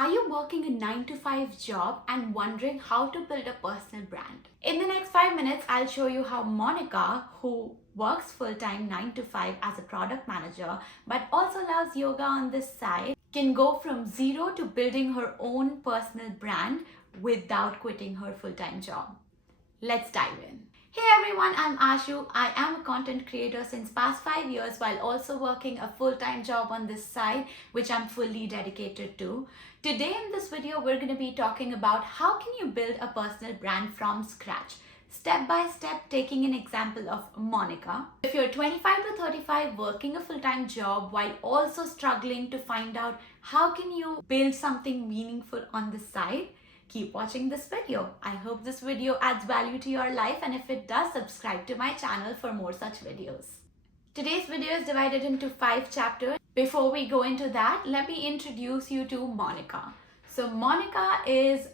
Are you working a 9 to 5 job and wondering how to build a personal brand? In the next 5 minutes, I'll show you how Monica, who works full-time 9 to 5 as a product manager, but also loves yoga on the side, can go from zero to building her own personal brand without quitting her full-time job. Let's dive in. Hey everyone, I'm Ashu. I am a content creator since past 5 years while also working a full-time job on this side, which I'm fully dedicated to. Today in this video, we're going to be talking about how can you build a personal brand from scratch. Step by step, taking an example of Monica. If you're 25 to 35 working a full-time job while also struggling to find out how can you build something meaningful on the side, keep watching this video. I hope this video adds value to your life, and if it does, subscribe to my channel for more such videos. Today's video is divided into 5 chapters. Before we go into that, let me introduce you to Monica. So Monica is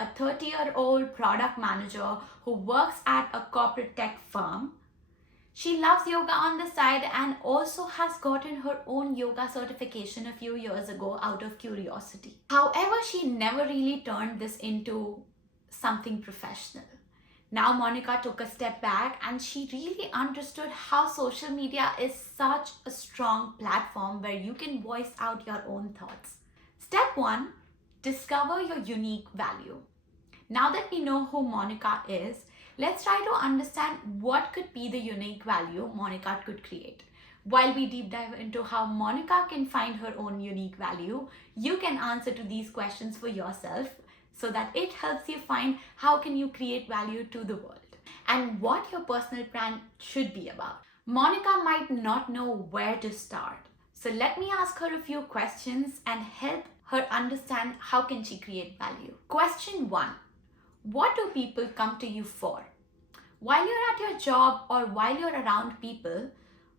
a 30-year-old product manager who works at a corporate tech firm. She loves yoga on the side and also has gotten her own yoga certification a few years ago out of curiosity. However, she never really turned this into something professional. Now Monica took a step back and she really understood how social media is such a strong platform where you can voice out your own thoughts. Step 1, discover your unique value. Now that we know who Monica is, let's try to understand what could be the unique value Monica could create. While we deep dive into how Monica can find her own unique value, you can answer to these questions for yourself so that it helps you find how can you create value to the world and what your personal brand should be about. Monica might not know where to start. So let me ask her a few questions and help her understand how can she create value. Question 1. What do people come to you for? While you're at your job or while you're around people,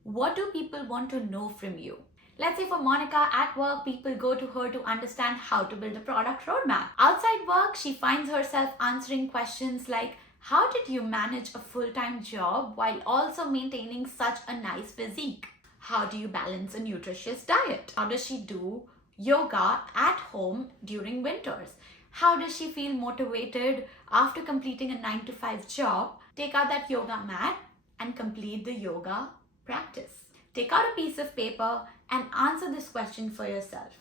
what do people want to know from you? Let's say for Monica, at work, people go to her to understand how to build a product roadmap. Outside work, she finds herself answering questions like, how did you manage a full-time job while also maintaining such a nice physique? How do you balance a nutritious diet? How does she do yoga at home during winters? How does she feel motivated after completing a 9 to 5 job? Take out that yoga mat and complete the yoga practice. Take out a piece of paper and answer this question for yourself.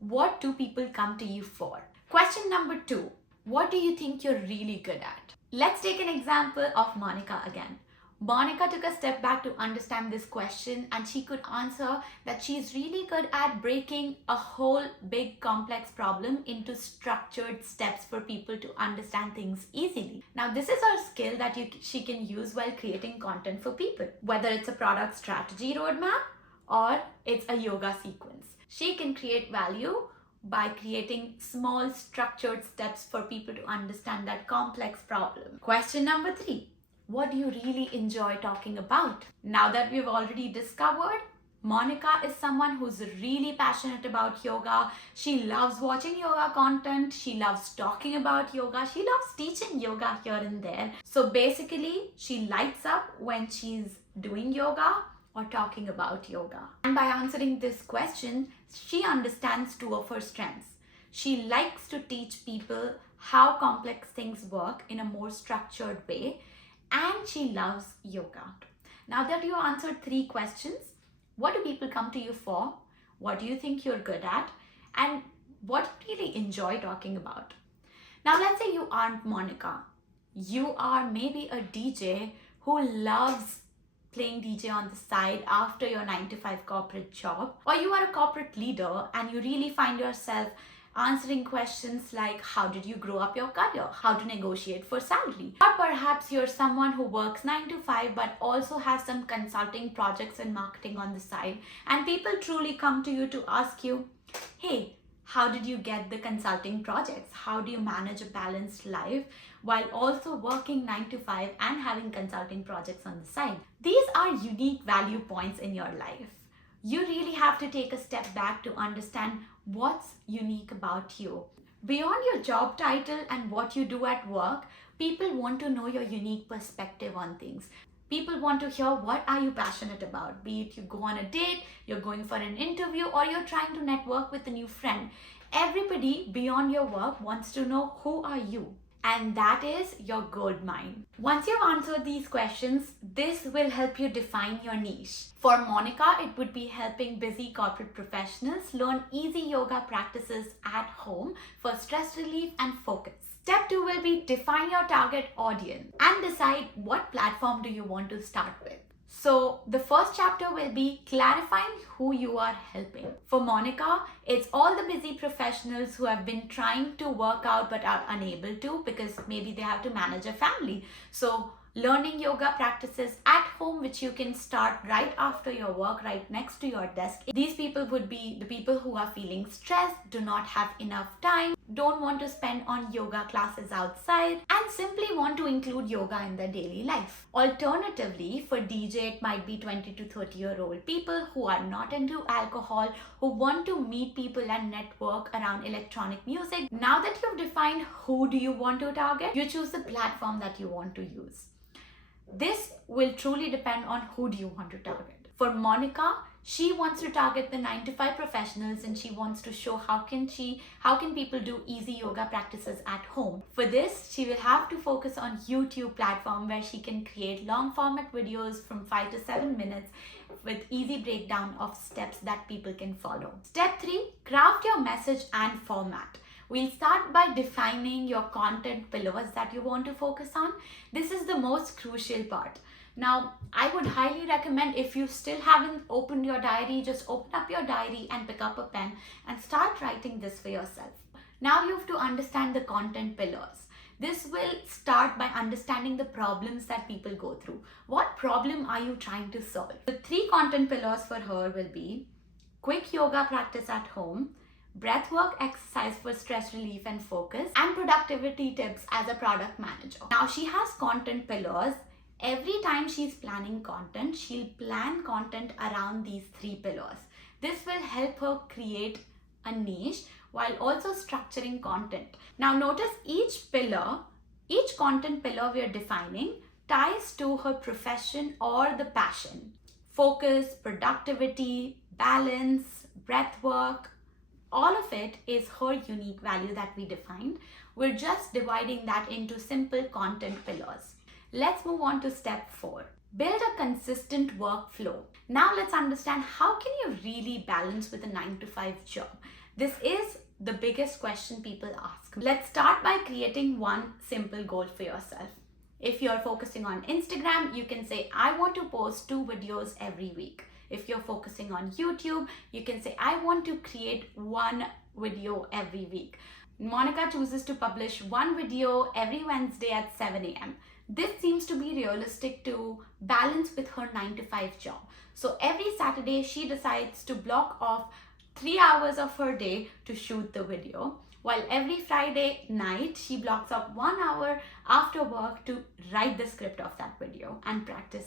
What do people come to you for? Question number 2. What do you think you're really good at? Let's take an example of Monica again. Monica took a step back to understand this question and she could answer that she's really good at breaking a whole big complex problem into structured steps for people to understand things easily. Now this is her skill that she can use while creating content for people, whether it's a product strategy roadmap or it's a yoga sequence. She can create value by creating small structured steps for people to understand that complex problem. Question number 3. What do you really enjoy talking about? Now that we've already discovered, Monica is someone who's really passionate about yoga. She loves watching yoga content. She loves talking about yoga. She loves teaching yoga here and there. So basically, she lights up when she's doing yoga or talking about yoga. And by answering this question, she understands 2 of her strengths. She likes to teach people how complex things work in a more structured way, and she loves yoga. Now that you answered 3 questions, what do people come to you for? What do you think you're good at? And what do you really enjoy talking about? Now let's say you aren't Monica. You are maybe a DJ who loves playing DJ on the side after your 9 to 5 corporate job. Or you are a corporate leader and you really find yourself answering questions like how did you grow up your career, how to negotiate for salary. Or perhaps you're someone who works 9 to 5 but also has some consulting projects and marketing on the side, and people truly come to you to ask you, hey, how did you get the consulting projects? How do you manage a balanced life while also working 9 to 5 and having consulting projects on the side? These are unique value points in your life. You really have to take a step back to understand what's unique about you. Beyond your job title and what you do at work, people want to know your unique perspective on things. People want to hear what are you passionate about, be it you go on a date, you're going for an interview, or you're trying to network with a new friend. Everybody beyond your work wants to know who are you. And that is your gold mine. Once you've answered these questions, this will help you define your niche. For Monica, it would be helping busy corporate professionals learn easy yoga practices at home for stress relief and focus. Step 2 will be define your target audience and decide what platform do you want to start with. So the first chapter will be clarifying who you are helping. For Monica, it's all the busy professionals who have been trying to work out but are unable to because maybe they have to manage a family. So learning yoga practices at home, which you can start right after your work, right next to your desk. These people would be the people who are feeling stressed, do not have enough time, don't want to spend on yoga classes outside, and simply want to include yoga in their daily life. Alternatively, for DJ, it might be 20 to 30-year-old people who are not into alcohol, who want to meet people and network around electronic music. Now that you've defined who do you want to target, you choose the platform that you want to use. This will truly depend on who do you want to target. For Monica, she wants to target the 9 to 5 professionals and she wants to show how can people do easy yoga practices at home. For this, she will have to focus on YouTube platform where she can create long format videos from 5 to 7 minutes with easy breakdown of steps that people can follow. Step 3, craft your message and format. We'll start by defining your content pillars that you want to focus on. This is the most crucial part. Now, I would highly recommend, if you still haven't opened your diary, just open up your diary and pick up a pen and start writing this for yourself. Now you have to understand the content pillars. This will start by understanding the problems that people go through. What problem are you trying to solve? The 3 content pillars for her will be quick yoga practice at home, breathwork exercise for stress relief and focus, and productivity tips as a product manager. Now she has content pillars. Every time she's planning content, she'll plan content around these 3 pillars. This will help her create a niche while also structuring content. Now notice each content pillar we are defining ties to her profession or the passion. Focus, productivity, balance, breathwork, all of it is her unique value that we defined. We're just dividing that into simple content pillars. Let's move on to step 4. Build a consistent workflow. Now let's understand, how can you really balance with a 9 to 5 job? This is the biggest question people ask. Let's start by creating one simple goal for yourself. If you're focusing on Instagram, you can say, I want to post 2 videos every week. If you're focusing on YouTube, you can say, I want to create 1 video every week. Monica chooses to publish 1 video every Wednesday at 7 a.m. This seems to be realistic to balance with her 9 to 5 job. So every Saturday, she decides to block off 3 hours of her day to shoot the video, while every Friday night, she blocks off 1 hour after work to write the script of that video and practice.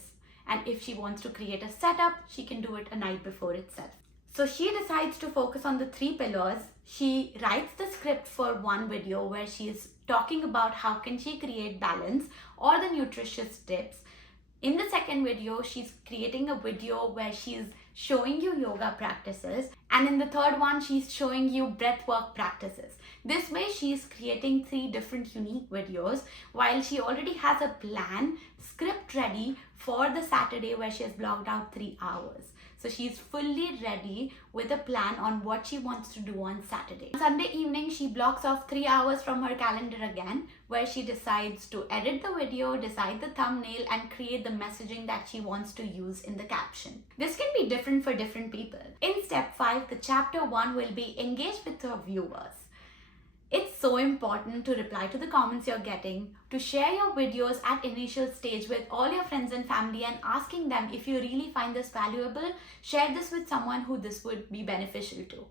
And if she wants to create a setup, she can do it a night before itself. So she decides to focus on the 3 pillars. She writes the script for 1 video where she is talking about how can she create balance or the nutritious tips. In the second video, she's creating a video where she's showing you yoga practices. And in the third one, she's showing you breathwork practices. This way, she's creating 3 different unique videos while she already has a plan, script ready for the Saturday where she has blocked out 3 hours. So she's fully ready with a plan on what she wants to do on Saturday. Sunday evening, she blocks off 3 hours from her calendar again, where she decides to edit the video, decide the thumbnail, and create the messaging that she wants to use in the caption. This can be different for different people. In step 5, the chapter 1 will be engage with your viewers. It's so important to reply to the comments you're getting, to share your videos at initial stage with all your friends and family and asking them if you really find this valuable, share this with someone who this would be beneficial to.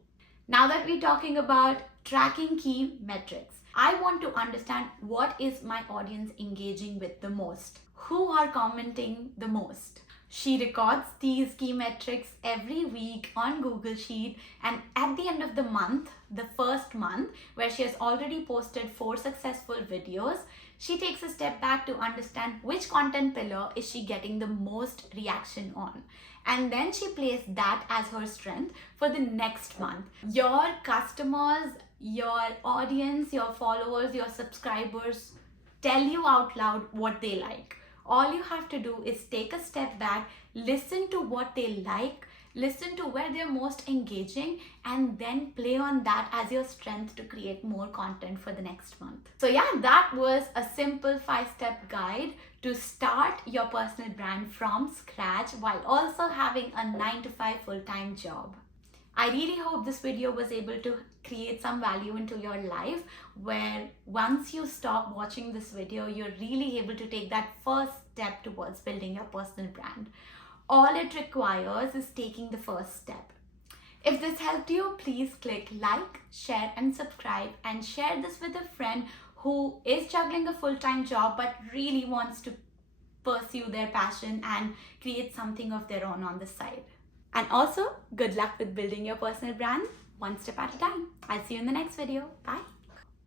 Now that we're talking about tracking key metrics, I want to understand what is my audience engaging with the most, who are commenting the most. She records these key metrics every week on Google Sheet, and at the end of the month, the first month, where she has already posted 4 successful videos, she takes a step back to understand which content pillar is she getting the most reaction on. And then she plays that as her strength for the next month. Your customers your audience, your followers, your subscribers tell you out loud what they like. All you have to do is take a step back, listen to what they like, listen to where they're most engaging, and then play on that as your strength to create more content for the next month. So yeah, that was a simple 5-step guide to start your personal brand from scratch while also having a 9 to 5 full-time job. I really hope this video was able to create some value into your life, where once you stop watching this video, you're really able to take that first step towards building your personal brand. All it requires is taking the first step. If this helped you, please click like, share and subscribe, and share this with a friend who is juggling a full-time job but really wants to pursue their passion and create something of their own on the side. And also, good luck with building your personal brand one step at a time. I'll see you in the next video. Bye.